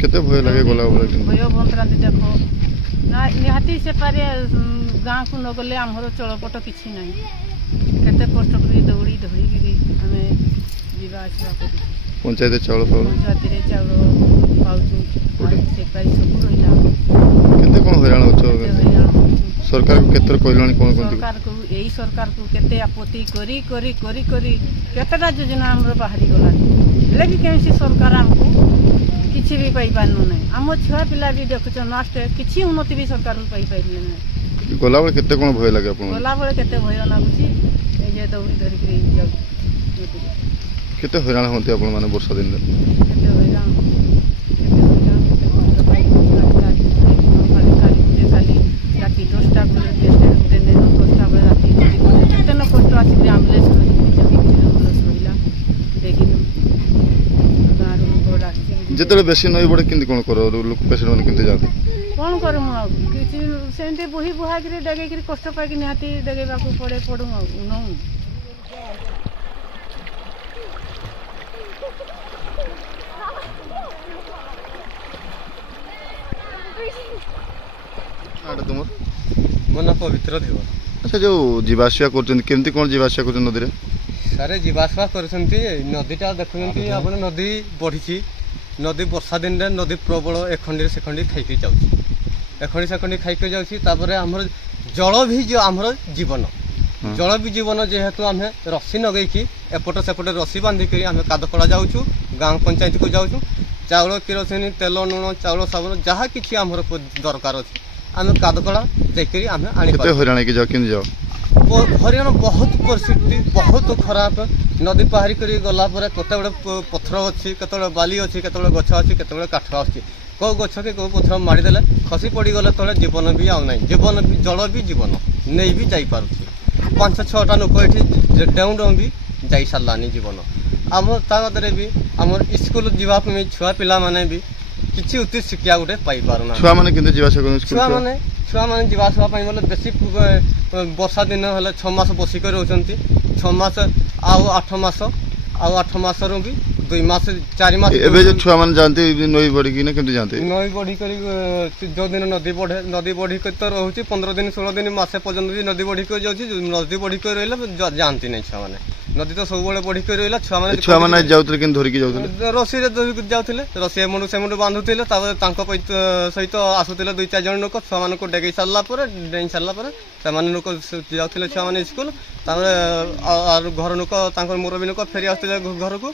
केते भय लगे गला बेले भय बंतरांती देख ना निहाती से पारे गाँ को न गले आमर चलपट किसी ना केते कष्ट कर दौड़ी धड़ी आम जीवा आसवा कर पंचायत चाउल फाउल पंचायत चाउल पाऊँ सेपाई सब रहा केते कोन हैरान होचो सरकार को केतर कहलानी कोन कोन सरकार को यही सरकार को केते आपत्ति करी करी करी करी केतेटा योजना आमर बाहरी गला हेले भी कैसी सरकार आमको किसी भी पाई पारनु ना आम छुआ पिला भी देखुच नष्ट किसी उन्नति भी सरकार पाई पाइले ना गला बेले केते कोन भय लगे आपन गला बेले केते भय लागुची ए जे दौड़ी धरि के जाउ केते हैरान होते आपन माने वर्षा दिन केते हैरान केते कष्ट पाई काली राति 10टा बेले ट्रेन 10टा बेले राति केते न कष्ट आसी एम्बुलेंस रहिला देखिन गारू बड़ा जेतले बेसी नई बड़े किंती कोन करो लोक पेशेंट माने किंती जाते कौन करूँ किसी सेमती बोही बुहा कर डगे कष्ट पाई निहाती डगेबा पड़े पड़ू नौ तुम मो ना पवित्र देव अच्छा जो जीवाशिया करछन केमती कोन जीवाशिया करछन नदी रे सारे जीवासवा करछंती नदीटा देखुछंती आपण नदी बढ़ी नदी वर्षा दिन रे नदी प्रबल एखंडी से खंडी खाइके जाउची एखंडी से खंडी खाइके जाउची तापरे हमर जल भी जो हमर जीवन जल भी जीवन जेहेतु आमे रस्सी नगै की एपट सेपट रस्सी बांधी करी आमे कादकला जाउछु गांव पंचायत को जाउछु चाउल किरोसिन तेल नून चाउल साबुन जहाँ किछि हमर दरकार अछि आमे कादकला जाइकरी आमे आनी केते हैरान के जाओ किन जाओ हरियाणा बहुत परिस्थिति बहुत खराब नदी पारी कर गला कते बड़े पथर अच्छी कते बाली अच्छी कते गछ अच्छी कते काठ अच्छी कौ गछ के कौ पथर मारिदेले खसी पड़गले तले जीवन भी आउ ना जीवन भी जल भी जीवन नहीं भी जापार 5-6टा लोक ये डेउ डेउ भी जा सारानी जीवन आम तादे भी आम स्कूल जावाई छुआ पिला माने भी किसी उचित शिक्षा गोटे पाई पारना छुआ माने किंती जीवाशिया करन छुआ माने जीवा आसवा बोले बेसी वर्षा दिन हेल्ले 6 मास बसिक रोचंती 6 मास आउ 8 मास आउ 8 मास रू भी 2 मास 4 मास एबे जो छुआ माने जानते नई बड़ी की ना केमती जानते नई बढ़ी कर जो दिन नदी बढ़े नदी बढ़ी कर तो रोचे 15 दिन 16 दिन मासे पर्यंत भी नदी बढ़ी कर जाउची नदी बढ़ी कर रहिले जानती नहीं छुआ माने नदी तो सब बड़े बढ़ी कर रहिला छुआ माने जाउतले किन धरि की जाउतले रसी रे जाउतले रसी एमुंडु सेमुंडु बांधुतले तापर तांको सहित आसुतले 2-4 जण लोक छुआ माने को डेगै सारला पर डेई सारला पर सेमाने लोक जाउतले छुआ माने स्कूल तापर घर लोक तांकर मुरबी लोक फेरी आसुतले घर को